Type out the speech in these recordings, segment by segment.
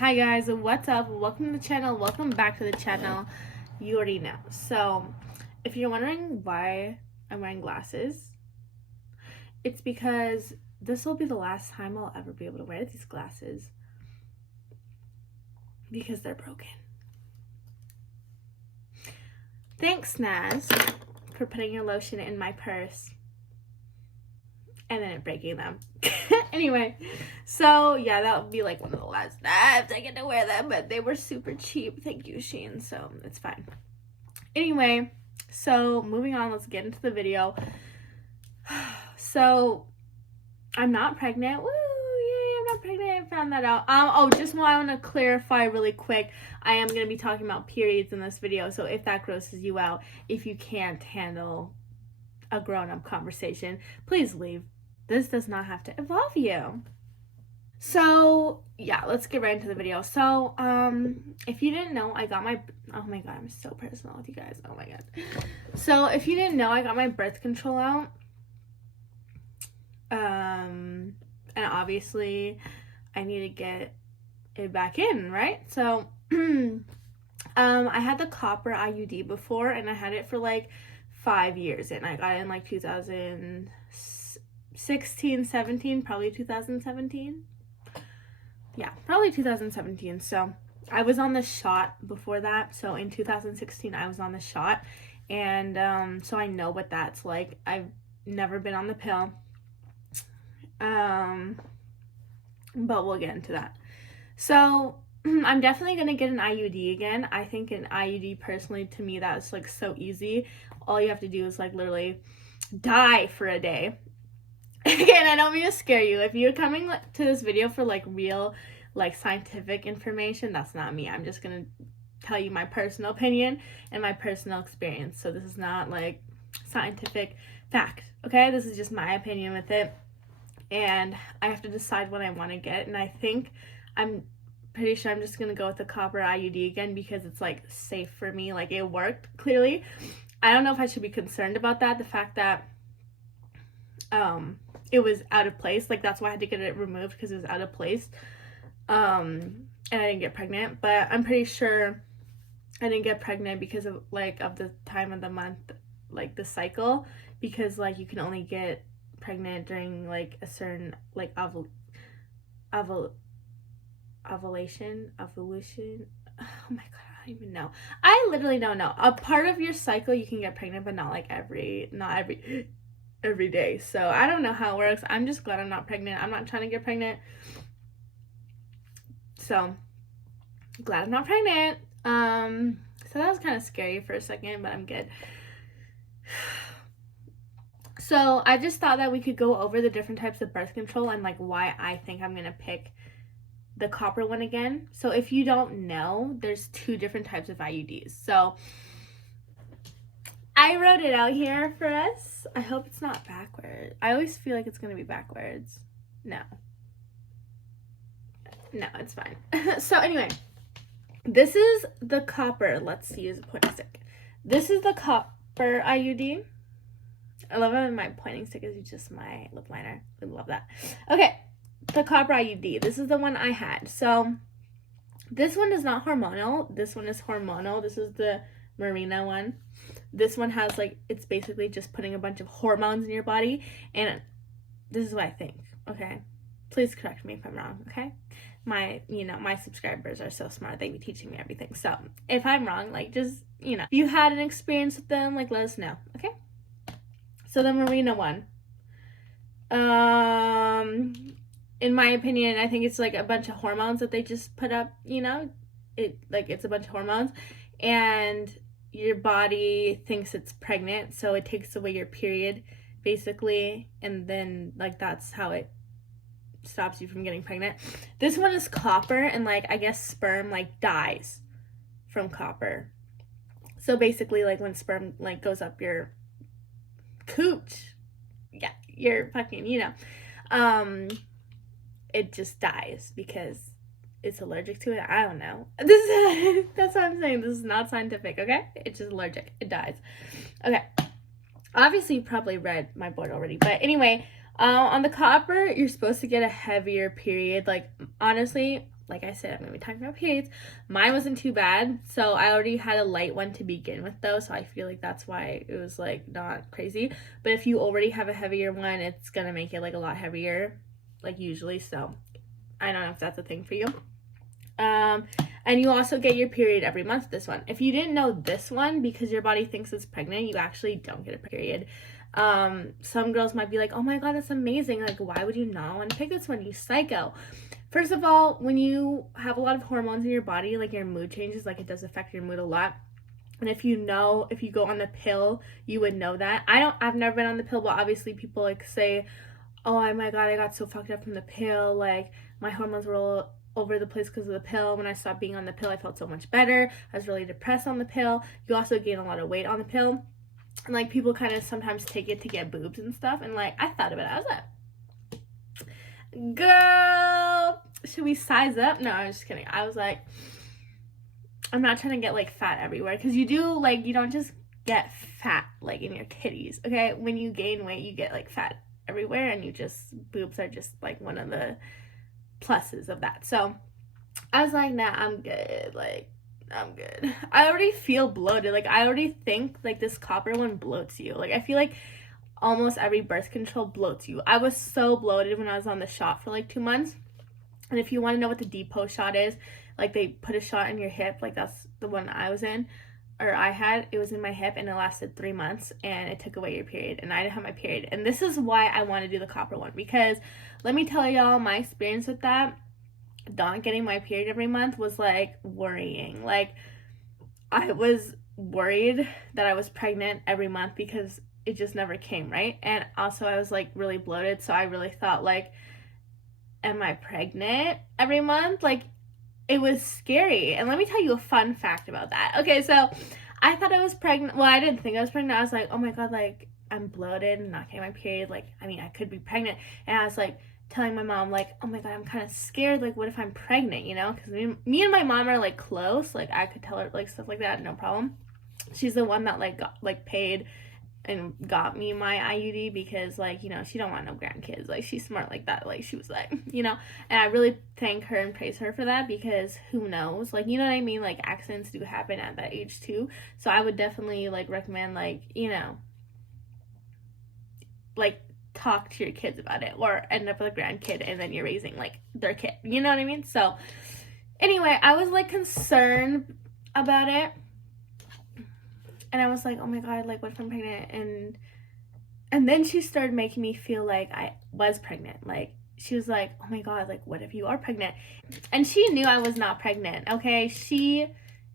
Hi guys, what's up? Welcome to the channel. Welcome back to the channel. You already know. So, if you're wondering why I'm wearing glasses, it's because this will be the last time I'll ever be able to wear these glasses because they're broken. Thanks, Naz, for putting your lotion in my purse and then breaking them. Anyway, so yeah, that would be like one of the last times I get to wear them, but they were super cheap. Thank you, Shein, so it's fine. Anyway, so moving on, let's get into the video. So I'm not pregnant. Woo! Yay, I'm not pregnant. I found that out. Just want to clarify really quick. I am going to be talking about periods in this video, so if that grosses you out, if you can't handle a grown-up conversation, please leave. This does not have to involve you. So yeah, let's get right into the video. So if you didn't know, I got my, oh my god, I'm so personal with you guys, oh my god. So if you didn't know, I got my birth control out, and obviously I need to get it back in, right? So I had the copper IUD before, and I had it for like 5 years, and I got it in like 2016, 17, probably 2017. Yeah, probably 2017. So I was on the shot before that. So in 2016, I was on the shot, and so I know what that's like. I've never been on the pill, but we'll get into that. So I'm definitely gonna get an IUD again. I think an IUD, personally, to me, that's like so easy. All you have to do is like literally die for a day. Again, I don't mean to scare you. If you're coming to this video for like real, like scientific information, that's not me. I'm just gonna tell you my personal opinion and my personal experience. So this is not like scientific fact, okay? This is just my opinion with it, and I have to decide what I want to get. And I think I'm pretty sure I'm just gonna go with the copper IUD again because it's like safe for me. Like, it worked clearly. I don't know if I should be concerned about that, the fact that it was out of place. Like, that's why I had to get it removed, because it was out of place, and I didn't get pregnant. But I'm pretty sure I didn't get pregnant because of like of the time of the month, like the cycle, because like you can only get pregnant during like a certain like ovulation. Oh my god, I don't even know. I literally don't know. A part of your cycle you can get pregnant, but not like every day. So I don't know how it works. I'm just glad I'm not pregnant. I'm not trying to get pregnant, so glad I'm not pregnant. So that was kind of scary for a second, but I'm good. So I just thought that we could go over the different types of birth control and like why I think I'm gonna pick the copper one again. So if you don't know, there's 2 different types of IUDs. So I wrote it out here for us. I hope it's not backwards. I always feel like it's gonna be backwards. No, it's fine. So anyway, this is the copper. Let's use a pointing stick. This is the copper IUD. I love how my pointing stick is just my lip liner. I love that. Okay, the copper IUD. This is the one I had. So this one is not hormonal. This one is hormonal. This is the Merina one. This one has like, it's basically just putting a bunch of hormones in your body, and this is what I think, okay? Please correct me if I'm wrong, okay? My subscribers are so smart. They be teaching me everything. So if I'm wrong, like, just, if you had an experience with them, like, let us know, okay? So the Merina one, in my opinion, I think it's like a bunch of hormones that they just put up, it's a bunch of hormones, and your body thinks it's pregnant, so it takes away your period, basically, and then, like, that's how it stops you from getting pregnant. This one is copper, and, like, I guess sperm, like, dies from copper. So basically, like, when sperm, like, goes up your cooch, yeah, you're fucking, it just dies because it's allergic to it. I don't know. That's what I'm saying. This is not scientific, okay? It's just allergic. It dies. Okay. Obviously, you probably read my board already. But anyway, on the copper, you're supposed to get a heavier period. Like, honestly, like I said, I'm going to be talking about periods. Mine wasn't too bad. So I already had a light one to begin with though. So I feel like that's why it was like not crazy. But if you already have a heavier one, it's going to make it like a lot heavier, like usually. So I don't know if that's a thing for you. And you also get your period every month, this one. If you didn't know this one, because your body thinks it's pregnant, you actually don't get a period. Some girls might be like, oh my god, that's amazing. Like, why would you not want to pick this one, you psycho? First of all, when you have a lot of hormones in your body, like your mood changes, like it does affect your mood a lot. And if you go on the pill, you would know that. I've never been on the pill, but obviously people like say, oh my god, I got so fucked up from the pill. Like my hormones were all over the place because of the pill. When I stopped being on the pill, I felt so much better. I was really depressed on the pill. You also gain a lot of weight on the pill. And like people kind of sometimes take it to get boobs and stuff. And like I thought about it. I was like, girl, should we size up? No, I was just kidding. I was like, I'm not trying to get like fat everywhere, because you don't just get fat like in your titties, okay? When you gain weight, you get like fat everywhere, and boobs are just like one of the pluses of that. So I was like, nah, I'm good. Like, I'm good. I already feel bloated. Like, I already think like this copper one bloats you. Like, I feel like almost every birth control bloats you. I was so bloated when I was on the shot for like 2 months. And if you want to know what the depot shot is, like they put a shot in your hip, like that's the one I was in, or I had. It was in my hip and it lasted 3 months and it took away your period, and I didn't have my period. And this is why I want to do the copper one, because let me tell y'all, my experience with that, not getting my period every month, was like worrying. Like I was worried that I was pregnant every month because it just never came, right? And also I was like really bloated, so I really thought like, am I pregnant every month? Like it was scary. And let me tell you a fun fact about that. Okay, so I thought I was pregnant. Well, I didn't think I was pregnant. I was like, oh my god, like I'm bloated and not getting my period. Like, I mean, I could be pregnant. And I was like telling my mom, like, oh my god, I'm kind of scared. Like, what if I'm pregnant, you know? Because me and my mom are like close. Like, I could tell her like stuff like that, no problem. She's the one that like got, like paid and got me my IUD, because like, you know, she don't want no grandkids. Like she's smart like that. Like she was like, you know, and I really thank her and praise her for that, because who knows, like, you know what I mean, like accidents do happen at that age too. So I would definitely like recommend, like, you know, like talk to your kids about it, or end up with a grandkid and then you're raising like their kid, you know what I mean? So anyway, I was like concerned about it. And I was like, oh my god, like what if I'm pregnant? And then she started making me feel like I was pregnant. Like she was like, oh my god, like what if you are pregnant? And she knew I was not pregnant, okay? She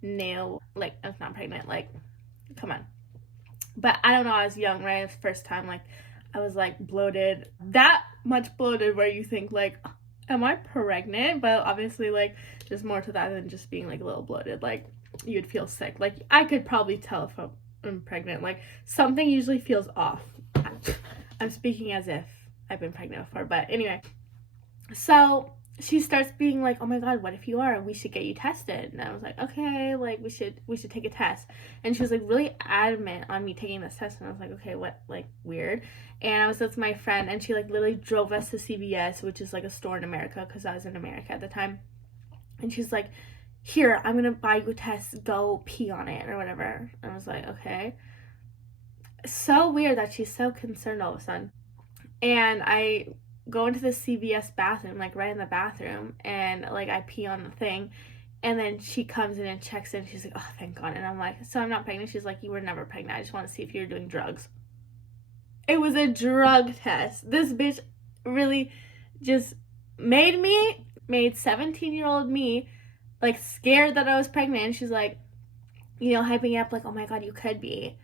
knew like I was not pregnant. Like, come on. But I don't know, I was young, right? It was the first time, like I was like bloated. That much bloated where you think like, am I pregnant? But obviously like there's more to that than just being like a little bloated. Like you'd feel sick. Like I could probably tell if I'm pregnant. Like something usually feels off. I'm speaking as if I've been pregnant before, but anyway. So she starts being like, oh my god, what if you are? We should get you tested. And I was like, okay, like we should take a test. And she was like really adamant on me taking this test, and I was like, okay, what, like weird. And I was with my friend, and she like literally drove us to CVS, which is like a store in America, because I was in America at the time. And she's like, here, I'm gonna buy you a test, go pee on it or whatever. And I was like, okay. So weird that she's so concerned all of a sudden. And I go into the CVS bathroom, like right in the bathroom, and like I pee on the thing, and then she comes in and checks in. She's like, oh thank god. And I'm like, so I'm not pregnant? She's like, you were never pregnant, I just want to see if you're doing drugs. It was a drug test. This bitch really just made 17-year-old me like scared that I was pregnant. And she's like, you know, hyping up like, oh my god, you could be,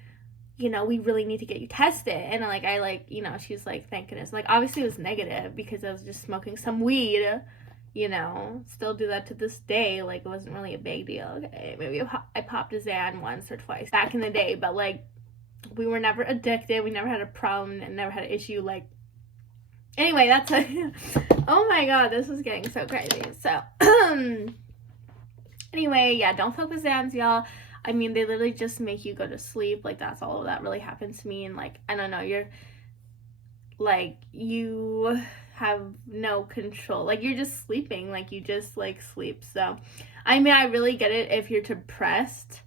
you know, we really need to get you tested. And like I like, you know, she's like, thank goodness. Like obviously it was negative because I was just smoking some weed, you know, still do that to this day. Like it wasn't really a big deal. Okay, maybe I popped a Xan once or twice back in the day, but like we were never addicted, we never had a problem and never had an issue. Like anyway, that's oh my god, this is getting so crazy. So anyway, yeah, don't fuck with Xans, y'all. I mean, they literally just make you go to sleep. Like, that's all that really happens to me. And, like, I don't know, you're, like, you have no control. Like, you're just sleeping. Like, you just, like, sleep. So, I mean, I really get it if you're depressed.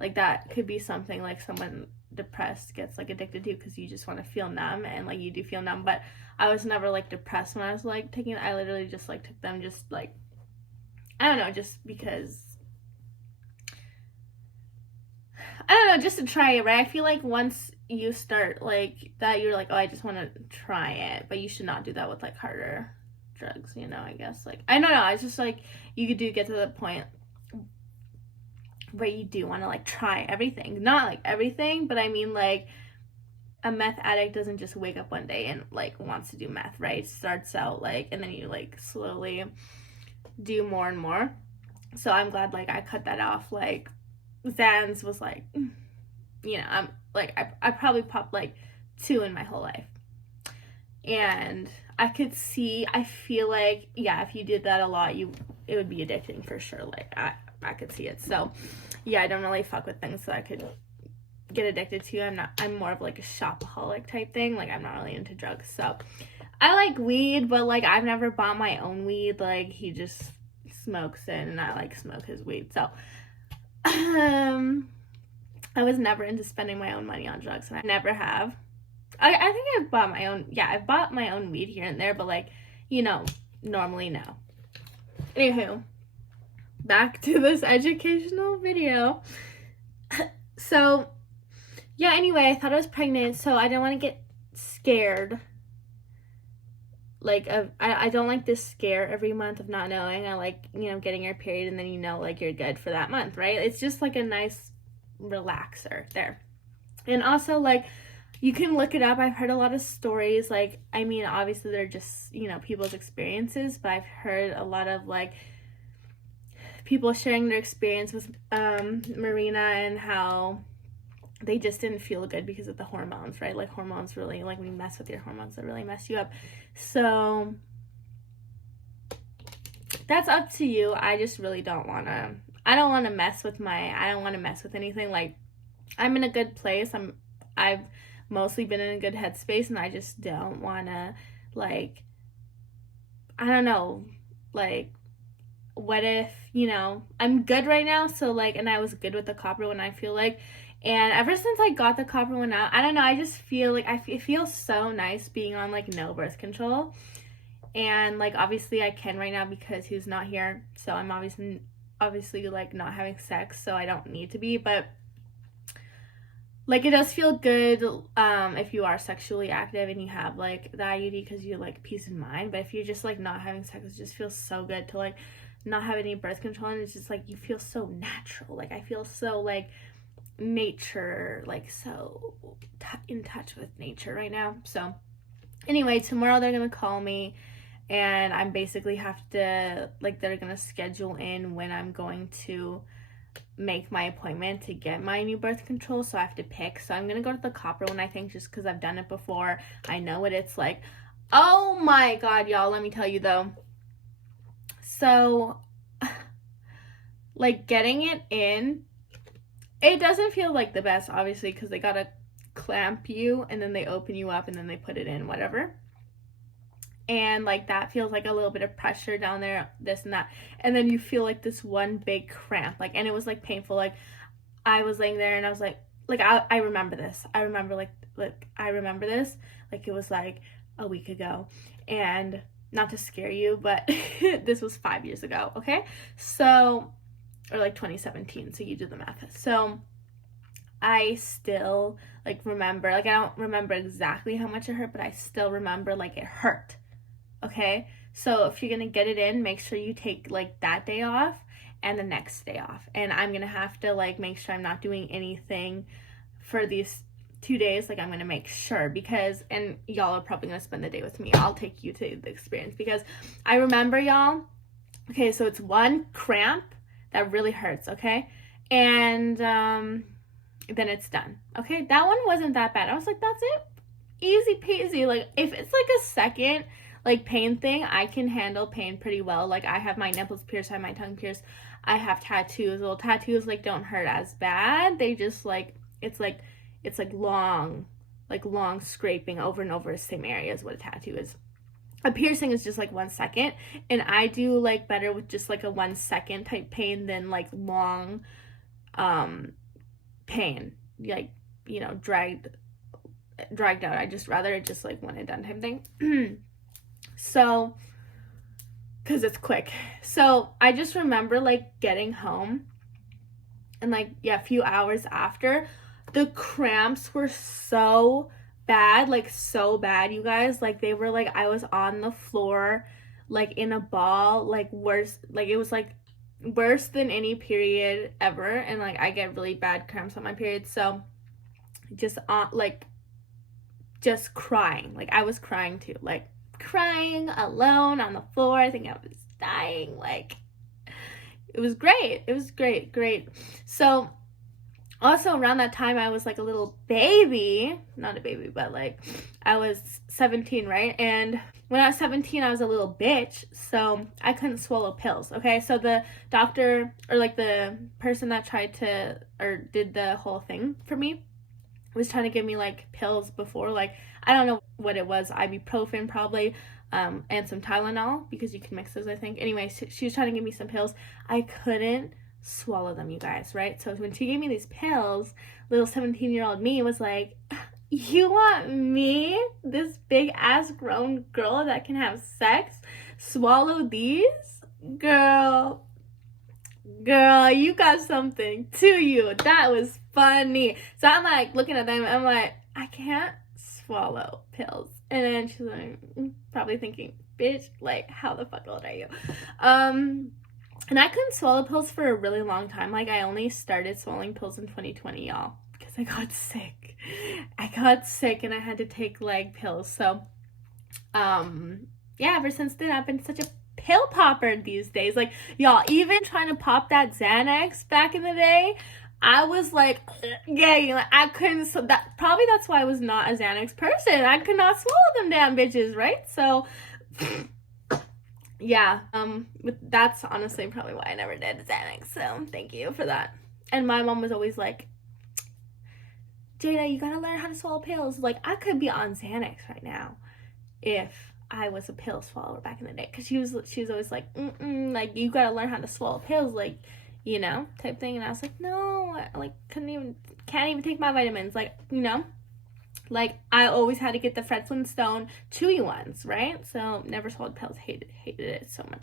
Like, that could be something, like, someone depressed gets, like, addicted to because you just want to feel numb. And, like, you do feel numb. But I was never, like, depressed when I was, like, taking it. I literally just, like, took them just, like, I don't know, just because, I don't know, just to try it, right? I feel like once you start, like, that, you're like, oh, I just want to try it. But you should not do that with, like, harder drugs, you know, I guess. Like, I don't know, it's just, like, you do get to the point where you do want to, like, try everything. Not, like, everything, but I mean, like, a meth addict doesn't just wake up one day and, like, wants to do meth, right? It starts out, like, and then you, like, slowly do more and more. So I'm glad, like, I cut that off. Like, Zans was, like, you know, I'm, like, I probably popped, like, 2 in my whole life. And I could see, I feel like, yeah, if you did that a lot, it would be addicting for sure. Like, I could see it. So, yeah, I don't really fuck with things that I could get addicted to. I'm more of, like, a shopaholic type thing. Like, I'm not really into drugs. So, I like weed, but, like, I've never bought my own weed. Like, he just smokes it, and I, like, smoke his weed. So, I was never into spending my own money on drugs, and I never have. I think I've bought my own, yeah, I've bought my own weed here and there, but, like, you know, normally no. Anywho, back to this educational video. So, yeah, anyway, I thought I was pregnant, so I didn't want to get scared. Like, I don't like this scare every month of not knowing. I like, you know, getting your period and then you know, like, you're good for that month, right? It's just, like, a nice relaxer there. And also, like, you can look it up. I've heard a lot of stories. Like, I mean, obviously they're just, you know, people's experiences, but I've heard a lot of, like, people sharing their experience with Merina and how they just didn't feel good because of the hormones, right? Like, hormones really, like, when you mess with your hormones, they really mess you up. So that's up to you. I just really don't want to, I don't want to mess with anything. Like, I'm in a good place. I've mostly been in a good headspace, and I just don't want to, like, I don't know, like, what if, you know, I'm good right now, so, like, and I was good with the copper one, I feel like, and ever since I got the copper one out, I don't know, I just feel like, it feels so nice being on, like, no birth control, and, like, obviously I can right now because he's not here, so I'm obviously, like, not having sex, so I don't need to be, but, like, it does feel good if you are sexually active and you have, like, the IUD because you, like, peace of mind. But if you're just, like, not having sex, it just feels so good to, like, not have any birth control. And it's just, like, you feel so natural. Like, I feel so, like, nature, like, so in touch with nature right now. So, anyway, tomorrow they're going to call me. And I basically have to, like, they're going to schedule in when I'm going to make my appointment to get my new birth control, so I have to pick. So I'm gonna go to the copper one, I think, just because I've done it before. I know what it's like. Oh my god, y'all, let me tell you though. So, like, getting it in, it doesn't feel like the best, obviously, because they gotta clamp you and then they open you up and then they put it in, whatever. And, like, that feels like a little bit of pressure down there, this and that. And then you feel, like, this one big cramp. Like, and it was, like, painful. Like, I was laying there and I was like, I remember this. I remember, I remember this. Like, it was, like, a week ago. And not to scare you, but this was 5 years ago, okay? So, or, like, 2017. So you do the math. So, I still, like, remember. Like, I don't remember exactly how much it hurt, but I still remember, like, it hurt. Okay, so if you're gonna get it in, make sure you take, like, that day off and the next day off. And I'm gonna have to, like, make sure I'm not doing anything for these 2 days. Like, I'm gonna make sure, because, and y'all are probably gonna spend the day with me. I'll take you to the experience because I remember, y'all. Okay, so it's one cramp that really hurts, okay? And then it's done. Okay, that one wasn't that bad. I was like, that's it. Easy peasy. Like, if it's like a second, like, pain thing, I can handle pain pretty well. Like, I have my nipples pierced, I have my tongue pierced, I have tattoos. Well, tattoos, like, don't hurt as bad. They just, like, it's like long scraping over and over the same area is what a tattoo is. a piercing is just like 1 second, and I do like better with just like a 1 second type pain than like long pain, like, you know, dragged out. I just rather it just like one and done type thing. So, because it's quick. So I just remember like getting home, and like, yeah, a few hours after, the cramps were so bad, like so bad, you guys. Like they were like, I was on the floor like in a ball, like worse, like it was like worse than any period ever. And like I get really bad cramps on my period, so just like just crying. Like I was crying too, like crying alone on the floor. I think I was dying. Like it was great. It was great. So also around that time I was like a little baby, not a baby, but like I was 17, right? And when I was 17 I was a little bitch, so I couldn't swallow pills. Okay, so the doctor, or like the person that tried to or did the whole thing for me, was trying to give me like pills before, like I don't know what it was, ibuprofen probably, and some Tylenol, because you can mix those, I think. Anyway, she was trying to give me some pills. I couldn't swallow them, you guys, right? So when she gave me these pills, little 17-year-old me was like, you want me, this big ass grown girl that can have sex, swallow these? Girl, you got something to you. That was funny. So I'm like looking at them, I'm like, I can't swallow pills. And then she's like, probably thinking, bitch, like, how the fuck old are you? And I couldn't swallow pills for a really long time. Like, I only started swallowing pills in 2020, y'all, because I got sick. And I had to take like pills. So yeah, ever since then I've been such a pill popper these days. Like, y'all, even trying to pop that Xanax back in the day, I was like gagging. Like I couldn't. So that's why I was not a Xanax person. I could not swallow them damn bitches, right? So yeah, that's honestly probably why I never did Xanax. So thank you for that. And my mom was always like, Jada, you gotta learn how to swallow pills. Like I could be on Xanax right now if I was a pill swallower back in the day, because she was always like, like you gotta learn how to swallow pills, like, you know, type thing. And I was like, no, I like can't even take my vitamins, like, you know, like I always had to get the Fred Flintstone chewy ones, right? So never swallowed pills, hated it so much.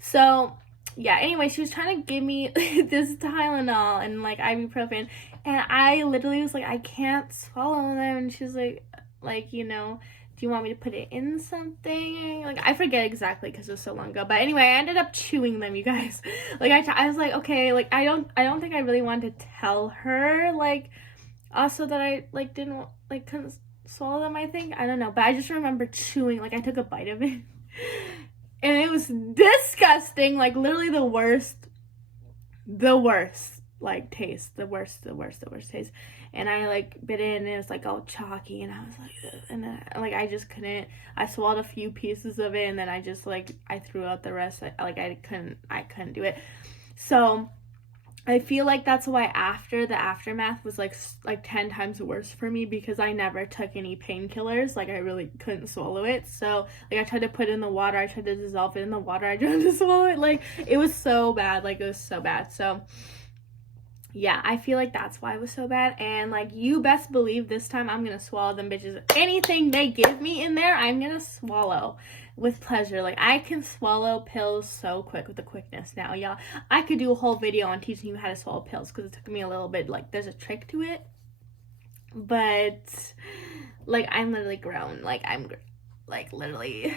So yeah, anyway, she was trying to give me this Tylenol and like ibuprofen, and I literally was like, I can't swallow them. And she's like, you know, do you want me to put it in something? Like, I forget exactly because it was so long ago. But anyway, I ended up chewing them, you guys. Like, I was like, okay, like, I don't think I really wanted to tell her, like, also that I, like, couldn't swallow them, I think. I don't know. But I just remember chewing, like, I took a bite of it. And it was disgusting. Like, literally the worst, like, taste. The worst taste. And I like bit it, and it was like all chalky, and I was like, ugh. And then like I just couldn't. I swallowed a few pieces of it, and then I just like I threw out the rest. I couldn't do it. So I feel like that's why after the aftermath was like 10 times worse for me, because I never took any painkillers. Like I really couldn't swallow it. So like I tried to put it in the water, I tried to dissolve it in the water, I tried to swallow it. Like it was so bad. Like it was so bad. So yeah, I feel like that's why it was so bad. And like, you best believe this time I'm gonna swallow them bitches. Anything they give me in there, I'm gonna swallow with pleasure. Like I can swallow pills so quick, with the quickness now, y'all. I could do a whole video on teaching you how to swallow pills, because it took me a little bit. Like there's a trick to it, but like I'm literally grown. Like I'm like literally,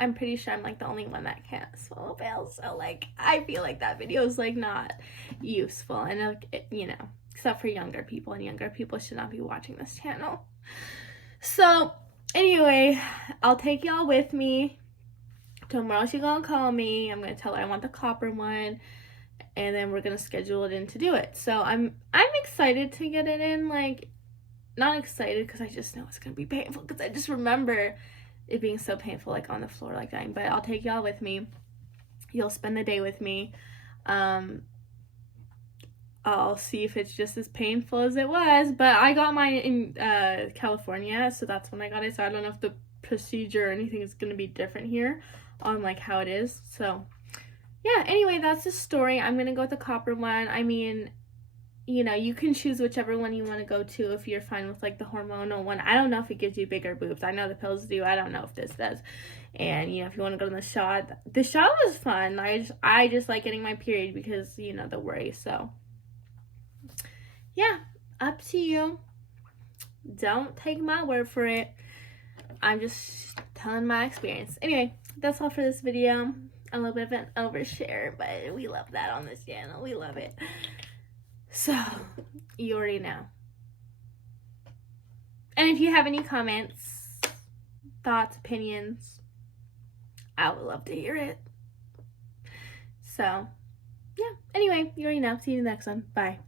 I'm pretty sure I'm like the only one that can't swallow pills. So like I feel like that video is like not useful, and like, you know, except for younger people, and younger people should not be watching this channel. So anyway, I'll take y'all with me. Tomorrow she's gonna call me. I'm gonna tell her I want the copper one, and then we're gonna schedule it in to do it. So I'm excited to get it in. Like, not excited because I just know it's gonna be painful, because I just remember it being so painful, like on the floor, like dying. But I'll take y'all with me. You'll spend the day with me. I'll see if it's just as painful as it was. But I got mine in California, so that's when I got it. So I don't know if the procedure or anything is going to be different here on like how it is. So yeah, anyway, that's the story. I'm going to go with the copper one. I mean, you know, you can choose whichever one you want to go to if you're fine with like the hormonal one. I don't know if it gives you bigger boobs. I know the pills do. I don't know if this does. And you know, if you want to go to the shot was fun. I just like getting my period because, you know, the worry. So yeah, up to you. Don't take my word for it. I'm just telling my experience. Anyway, that's all for this video. A little bit of an overshare, but we love that on this channel. We love it. So, you already know. And if you have any comments, thoughts, opinions, I would love to hear it. So, yeah. Anyway, you already know. See you in the next one. Bye.